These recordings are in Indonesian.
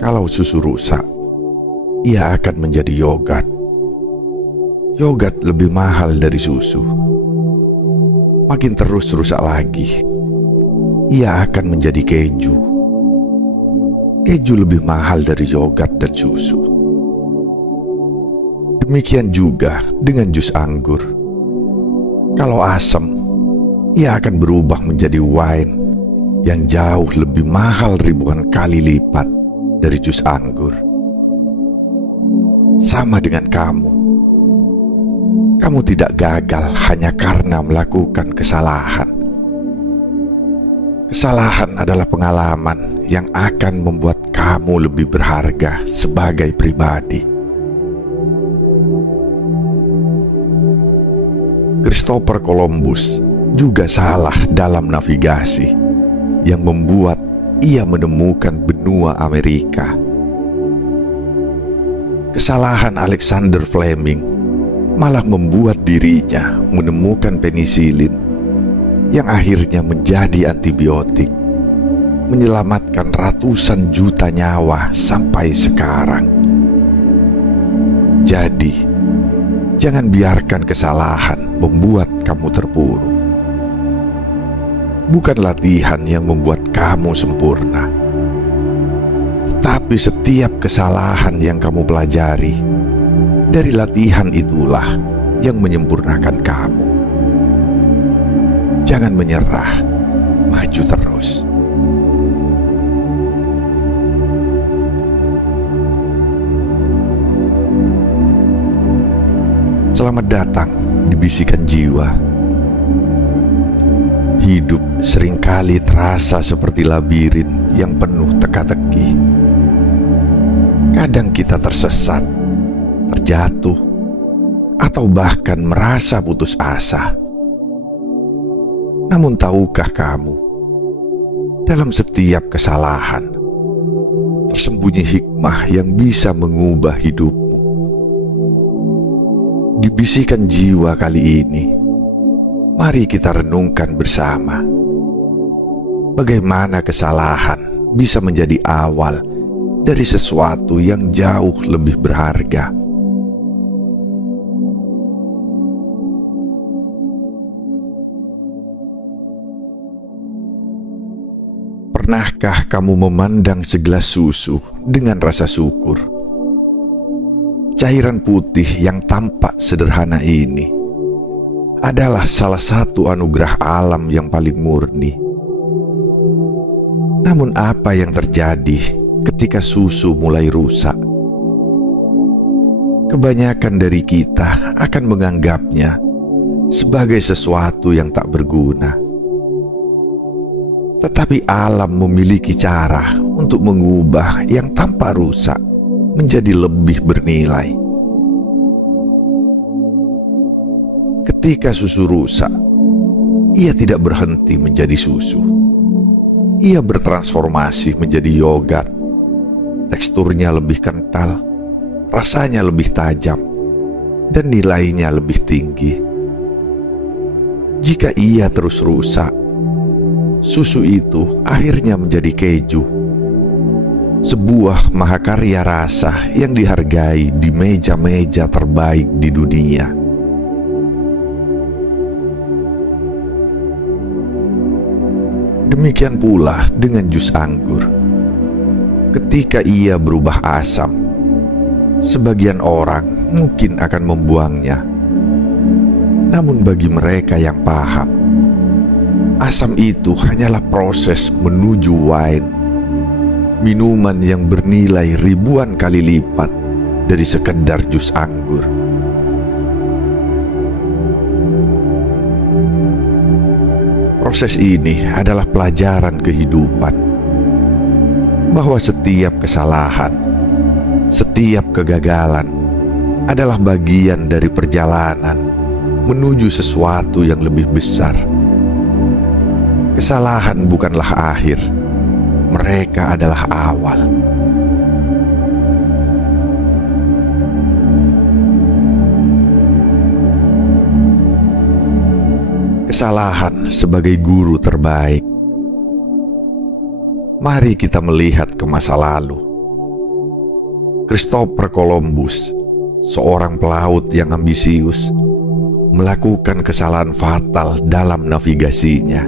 Kalau susu rusak, ia akan menjadi yogurt. Yogurt lebih mahal dari susu. Makin terus rusak lagi, ia akan menjadi keju. Keju lebih mahal dari yogurt dan susu. Demikian juga dengan jus anggur. Kalau asam, ia akan berubah menjadi wine yang jauh lebih mahal ribuan kali lipat dari jus anggur. Sama dengan kamu. Kamu tidak gagal hanya karena melakukan kesalahan. Kesalahan adalah pengalaman yang akan membuat kamu lebih berharga sebagai pribadi. Christopher Columbus juga salah dalam navigasi yang membuat ia menemukan benua Amerika. Kesalahan Alexander Fleming malah membuat dirinya menemukan penisilin yang akhirnya menjadi antibiotik, menyelamatkan ratusan juta nyawa sampai sekarang. Jadi, jangan biarkan kesalahan membuat kamu terpuruk. Bukan latihan yang membuat kamu sempurna, tetapi setiap kesalahan yang kamu pelajari dari latihan itulah yang menyempurnakan kamu. Jangan menyerah, maju terus. Selamat datang di Bisikan Jiwa. Hidup seringkali terasa seperti labirin yang penuh teka-teki. Kadang kita tersesat, terjatuh, atau bahkan merasa putus asa. Namun tahukah kamu, dalam setiap kesalahan tersembunyi hikmah yang bisa mengubah hidupmu. Di Bisikan Jiwa kali ini, mari kita renungkan bersama bagaimana kesalahan bisa menjadi awal dari sesuatu yang jauh lebih berharga. Pernahkah kamu memandang segelas susu dengan rasa syukur? Cairan putih yang tampak sederhana ini adalah salah satu anugerah alam yang paling murni. Namun apa yang terjadi ketika susu mulai rusak? Kebanyakan dari kita akan menganggapnya sebagai sesuatu yang tak berguna. Tetapi alam memiliki cara untuk mengubah yang tampak rusak menjadi lebih bernilai. Ketika susu rusak, ia tidak berhenti menjadi susu. Ia bertransformasi menjadi yogurt. Teksturnya lebih kental, rasanya lebih tajam, dan nilainya lebih tinggi. Jika ia terus rusak, susu itu akhirnya menjadi keju, sebuah mahakarya rasa yang dihargai di meja-meja terbaik di dunia. Demikian pula dengan jus anggur. Ketika ia berubah asam, sebagian orang mungkin akan membuangnya. Namun bagi mereka yang paham, asam itu hanyalah proses menuju wine, minuman yang bernilai ribuan kali lipat dari sekedar jus anggur. Proses ini adalah pelajaran kehidupan, bahwa setiap kesalahan, setiap kegagalan adalah bagian dari perjalanan menuju sesuatu yang lebih besar. Kesalahan bukanlah akhir, mereka adalah awal. Kesalahan sebagai guru terbaik. Mari kita melihat ke masa lalu. Christopher Columbus, seorang pelaut yang ambisius, melakukan kesalahan fatal dalam navigasinya.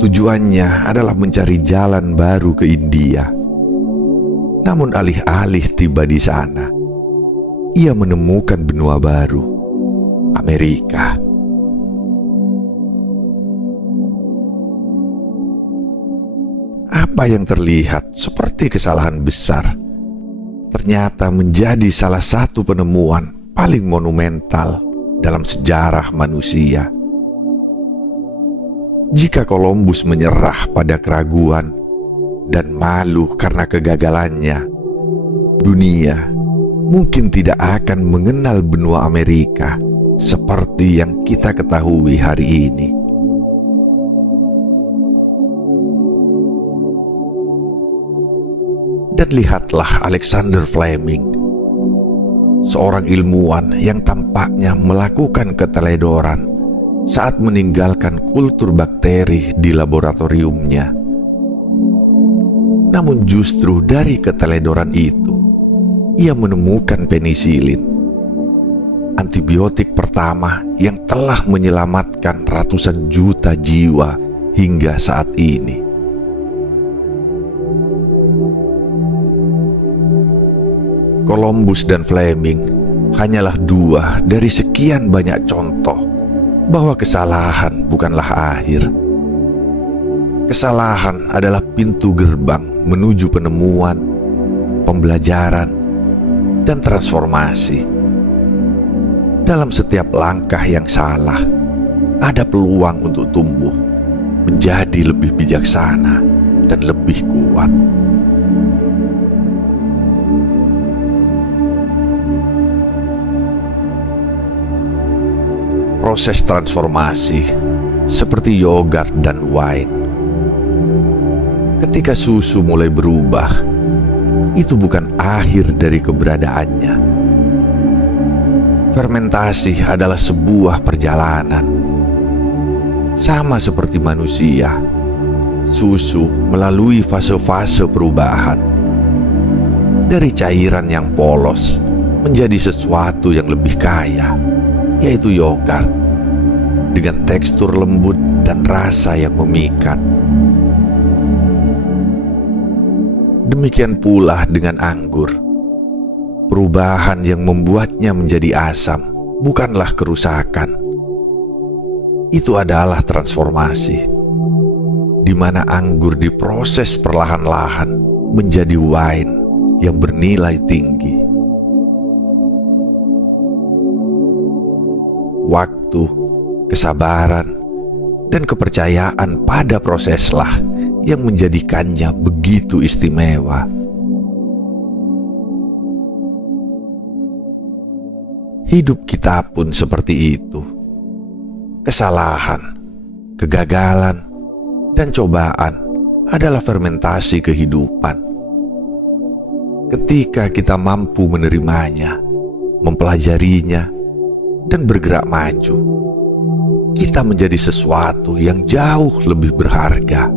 Tujuannya adalah mencari jalan baru ke India. Namun alih-alih tiba di sana, ia menemukan benua baru, Amerika. Apa yang terlihat seperti kesalahan besar ternyata menjadi salah satu penemuan paling monumental dalam sejarah manusia. Jika Columbus menyerah pada keraguan dan malu karena kegagalannya, dunia mungkin tidak akan mengenal benua Amerika seperti yang kita ketahui hari ini. Dan lihatlah Alexander Fleming, seorang ilmuwan yang tampaknya melakukan keteledoran saat meninggalkan kultur bakteri di laboratoriumnya. Namun justru dari keteledoran itu, ia menemukan penisilin, antibiotik pertama yang telah menyelamatkan ratusan juta jiwa hingga saat ini. Columbus dan Fleming hanyalah dua dari sekian banyak contoh bahwa kesalahan bukanlah akhir. Kesalahan adalah pintu gerbang menuju penemuan, pembelajaran, dan transformasi. Dalam setiap langkah yang salah, ada peluang untuk tumbuh, menjadi lebih bijaksana dan lebih kuat. Proses transformasi seperti yogurt dan wine. Ketika susu mulai berubah, itu bukan akhir dari keberadaannya. Fermentasi adalah sebuah perjalanan. Sama seperti manusia, susu melalui fase-fase perubahan. Dari cairan yang polos menjadi sesuatu yang lebih kaya, yaitu yogurt, dengan tekstur lembut dan rasa yang memikat. Demikian pula dengan anggur. Perubahan yang membuatnya menjadi asam bukanlah kerusakan. Itu adalah transformasi, di mana anggur diproses perlahan-lahan menjadi wine yang bernilai tinggi. Waktu, kesabaran, dan kepercayaan pada proseslah yang menjadikannya begitu istimewa. Hidup kita pun seperti itu. Kesalahan, kegagalan, dan cobaan adalah fermentasi kehidupan. Ketika kita mampu menerimanya, mempelajarinya, dan bergerak maju, kita menjadi sesuatu yang jauh lebih berharga.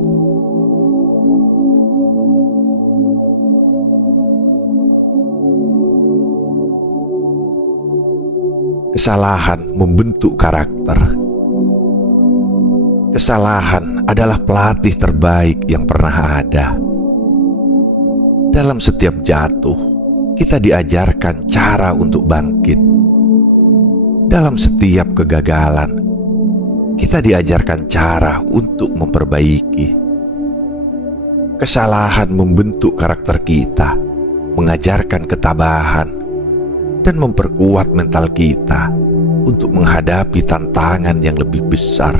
Kesalahan membentuk karakter. Kesalahan adalah pelatih terbaik yang pernah ada. Dalam setiap jatuh, kita diajarkan cara untuk bangkit. Dalam setiap kegagalan, kita diajarkan cara untuk memperbaiki. Kesalahan membentuk karakter kita, mengajarkan ketabahan, dan memperkuat mental kita untuk menghadapi tantangan yang lebih besar.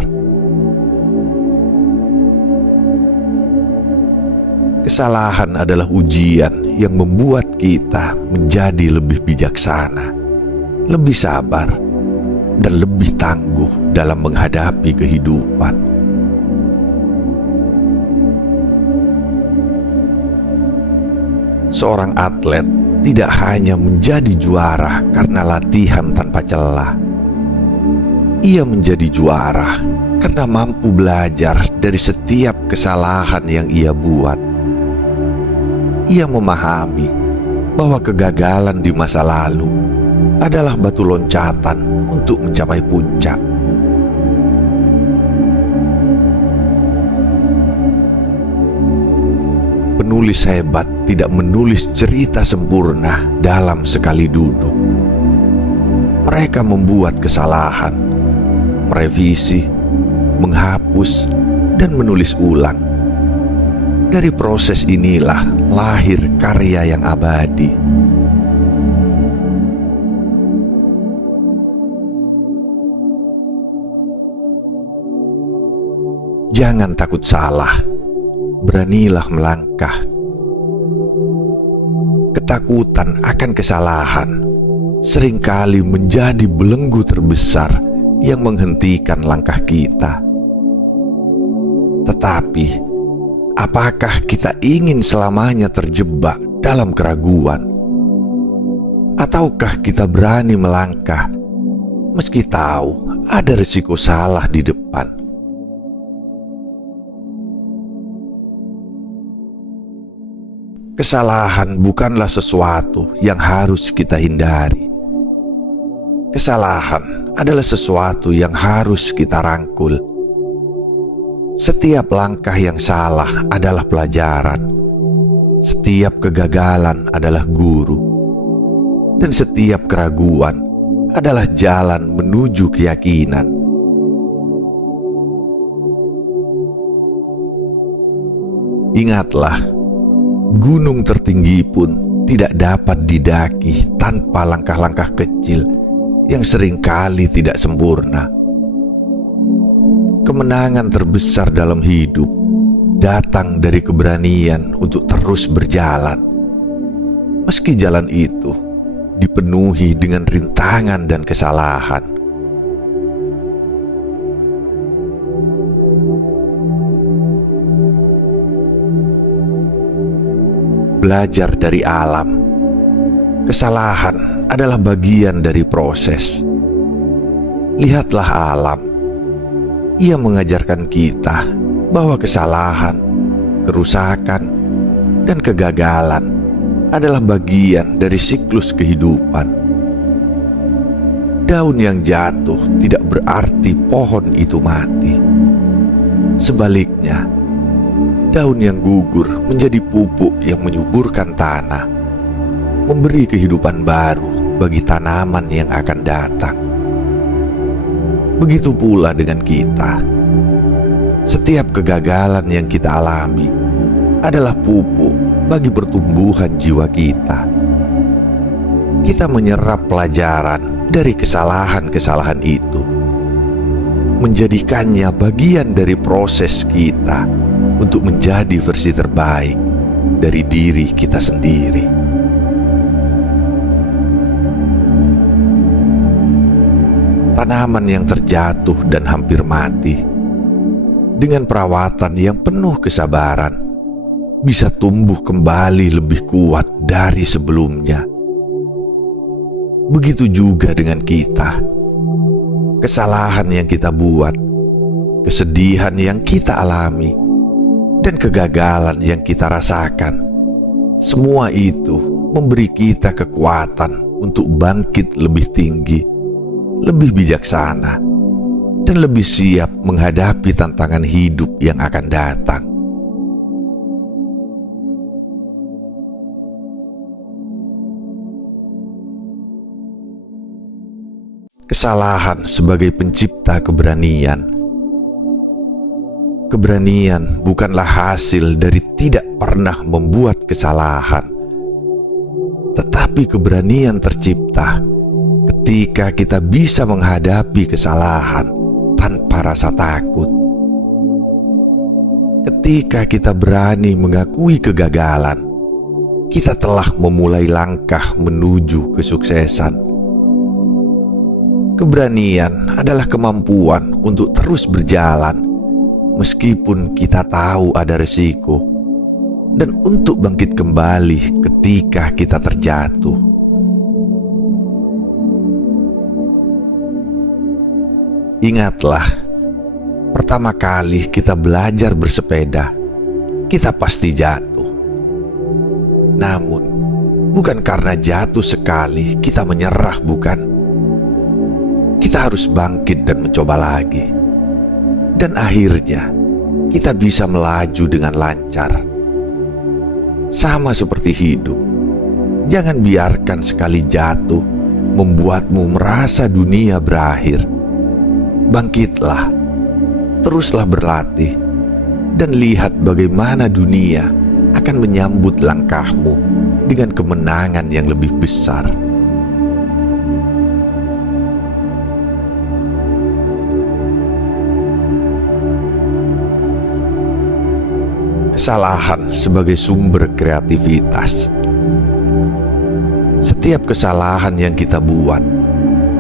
Kesalahan adalah ujian yang membuat kita menjadi lebih bijaksana, lebih sabar, dan lebih tangguh dalam menghadapi kehidupan. Seorang atlet tidak hanya menjadi juara karena latihan tanpa celah, Ia menjadi juara karena mampu belajar dari setiap kesalahan yang ia buat. Ia memahami bahwa kegagalan di masa lalu adalah batu loncatan untuk mencapai puncak. Penulis hebat tidak menulis cerita sempurna dalam sekali duduk. Mereka membuat kesalahan, merevisi, menghapus, dan menulis ulang. Dari proses inilah lahir karya yang abadi. Jangan takut salah, beranilah melangkah. Ketakutan akan kesalahan seringkali menjadi belenggu terbesar yang menghentikan langkah kita. Tetapi, apakah kita ingin selamanya terjebak dalam keraguan? Ataukah kita berani melangkah meski tahu ada risiko salah di depan? Kesalahan bukanlah sesuatu yang harus kita hindari. Kesalahan adalah sesuatu yang harus kita rangkul. Setiap langkah yang salah adalah pelajaran. Setiap kegagalan adalah guru. Dan setiap keraguan adalah jalan menuju keyakinan. Ingatlah, gunung tertinggi pun tidak dapat didaki tanpa langkah-langkah kecil yang seringkali tidak sempurna. Kemenangan terbesar dalam hidup datang dari keberanian untuk terus berjalan, meski jalan itu dipenuhi dengan rintangan dan kesalahan. Belajar dari alam. Kesalahan adalah bagian dari proses. Lihatlah alam. Ia mengajarkan kita bahwa kesalahan, kerusakan, dan kegagalan adalah bagian dari siklus kehidupan. Daun yang jatuh tidak berarti pohon itu mati. Sebaliknya, daun yang gugur menjadi pupuk yang menyuburkan tanah, memberi kehidupan baru bagi tanaman yang akan datang. Begitu pula dengan kita. Setiap kegagalan yang kita alami adalah pupuk bagi pertumbuhan jiwa kita. Kita menyerap pelajaran dari kesalahan-kesalahan itu, menjadikannya bagian dari proses kita untuk menjadi versi terbaik dari diri kita sendiri. Tanaman yang terjatuh dan hampir mati, dengan perawatan yang penuh kesabaran, bisa tumbuh kembali lebih kuat dari sebelumnya. Begitu juga dengan kita. Kesalahan yang kita buat, kesedihan yang kita alami, dan kegagalan yang kita rasakan, semua itu memberi kita kekuatan untuk bangkit lebih tinggi, lebih bijaksana, dan lebih siap menghadapi tantangan hidup yang akan datang. Kesalahan sebagai pencipta keberanian. Keberanian bukanlah hasil dari tidak pernah membuat kesalahan, tetapi keberanian tercipta ketika kita bisa menghadapi kesalahan tanpa rasa takut. Ketika kita berani mengakui kegagalan, kita telah memulai langkah menuju kesuksesan. Keberanian adalah kemampuan untuk terus berjalan meskipun kita tahu ada risiko, dan untuk bangkit kembali ketika kita terjatuh. Ingatlah, pertama kali kita belajar bersepeda, kita pasti jatuh. Namun, bukan karena jatuh sekali kita menyerah, bukan? Kita harus bangkit dan mencoba lagi. Dan akhirnya, kita bisa melaju dengan lancar. Sama seperti hidup, jangan biarkan sekali jatuh membuatmu merasa dunia berakhir. Bangkitlah, teruslah berlatih, dan lihat bagaimana dunia akan menyambut langkahmu dengan kemenangan yang lebih besar. Kesalahan sebagai sumber kreativitas. Setiap kesalahan yang kita buat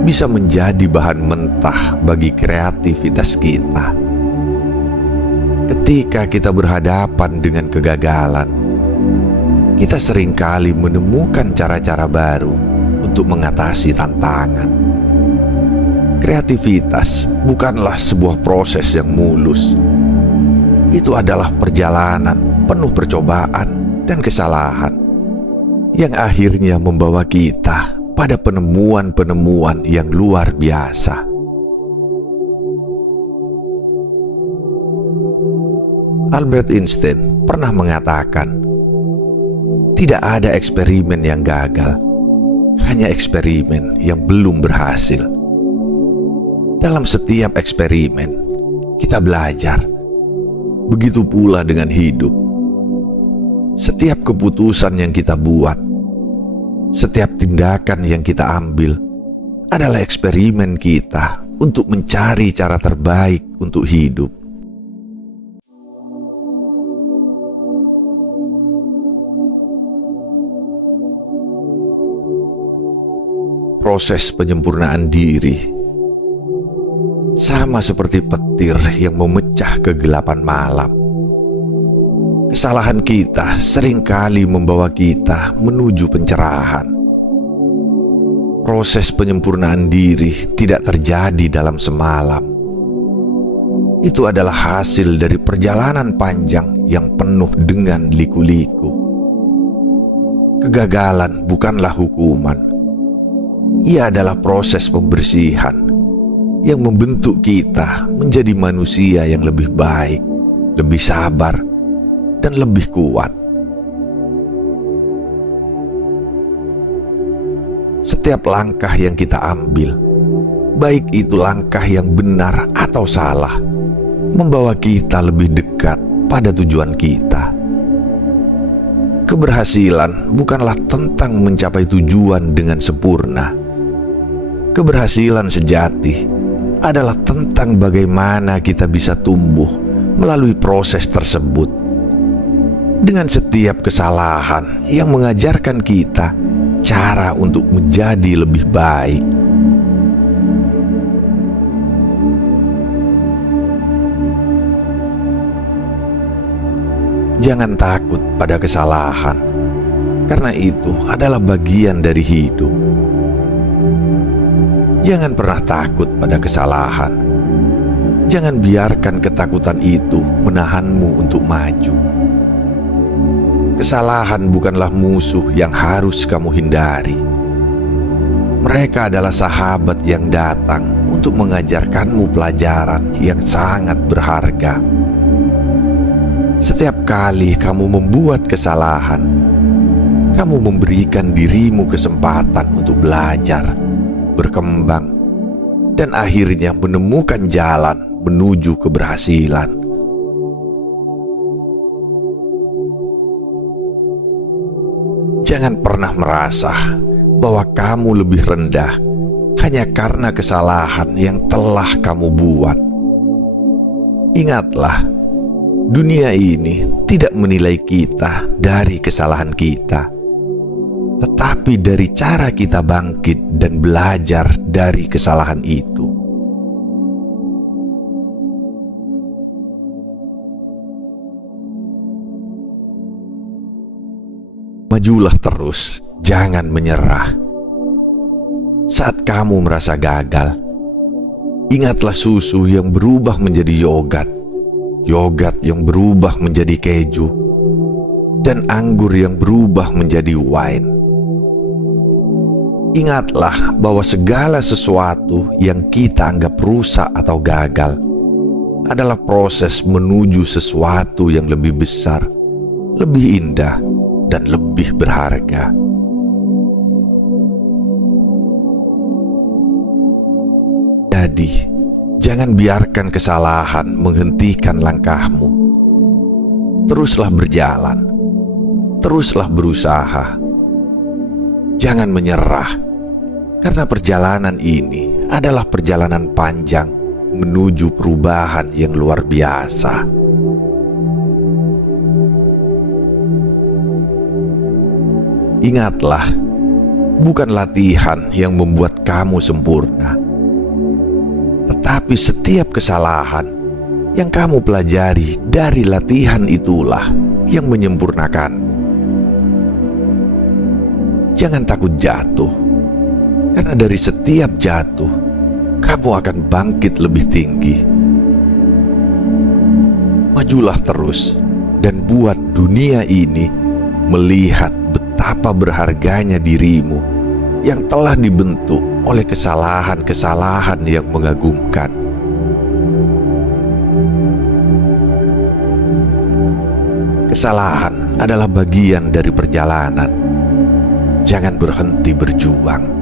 bisa menjadi bahan mentah bagi kreativitas kita. Ketika kita berhadapan dengan kegagalan, kita seringkali menemukan cara-cara baru untuk mengatasi tantangan. Kreativitas bukanlah sebuah proses yang mulus. Itu adalah perjalanan penuh percobaan dan kesalahan yang akhirnya membawa kita pada penemuan-penemuan yang luar biasa. Albert Einstein pernah mengatakan, tidak ada eksperimen yang gagal, hanya eksperimen yang belum berhasil. Dalam setiap eksperimen, kita belajar. Begitu pula dengan hidup. Setiap keputusan yang kita buat, setiap tindakan yang kita ambil adalah eksperimen kita untuk mencari cara terbaik untuk hidup. Proses penyempurnaan diri sama seperti petir yang memecah kegelapan malam. Kesalahan kita seringkali membawa kita menuju pencerahan. Proses penyempurnaan diri tidak terjadi dalam semalam. Itu adalah hasil dari perjalanan panjang yang penuh dengan liku-liku. Kegagalan bukanlah hukuman. Ia adalah proses pembersihan yang membentuk kita menjadi manusia yang lebih baik, lebih sabar, dan lebih kuat. Setiap langkah yang kita ambil, baik itu langkah yang benar atau salah, membawa kita lebih dekat pada tujuan kita. Keberhasilan bukanlah tentang mencapai tujuan dengan sempurna. Keberhasilan sejati adalah tentang bagaimana kita bisa tumbuh melalui proses tersebut. Dengan setiap kesalahan yang mengajarkan kita cara untuk menjadi lebih baik. Jangan takut pada kesalahan, karena itu adalah bagian dari hidup. Jangan pernah takut pada kesalahan. Jangan biarkan ketakutan itu menahanmu untuk maju. Kesalahan bukanlah musuh yang harus kamu hindari. Mereka adalah sahabat yang datang untuk mengajarkanmu pelajaran yang sangat berharga. Setiap kali kamu membuat kesalahan, kamu memberikan dirimu kesempatan untuk belajar, berkembang, dan akhirnya menemukan jalan menuju keberhasilan. Jangan pernah merasa bahwa kamu lebih rendah hanya karena kesalahan yang telah kamu buat. Ingatlah, dunia ini tidak menilai kita dari kesalahan kita, tetapi dari cara kita bangkit dan belajar dari kesalahan itu. Majulah terus, jangan menyerah. Saat kamu merasa gagal, Ingatlah susu yang berubah menjadi yogat, yogat yang berubah menjadi keju, dan anggur yang berubah menjadi wine. Ingatlah bahwa segala sesuatu yang kita anggap rusak atau gagal adalah proses menuju sesuatu yang lebih besar, lebih indah, dan lebih berharga. Jadi, jangan biarkan kesalahan menghentikan langkahmu. Teruslah berjalan, teruslah berusaha. Jangan menyerah, karena perjalanan ini adalah perjalanan panjang menuju perubahan yang luar biasa. Ingatlah, bukan latihan yang membuat kamu sempurna, tetapi setiap kesalahan yang kamu pelajari dari latihan itulah yang menyempurnakanmu. Jangan takut jatuh, karena dari setiap jatuh, kamu akan bangkit lebih tinggi. Majulah terus dan buat dunia ini melihat betapa berharganya dirimu yang telah dibentuk oleh kesalahan-kesalahan yang mengagumkan. Kesalahan adalah bagian dari perjalanan. Jangan berhenti berjuang.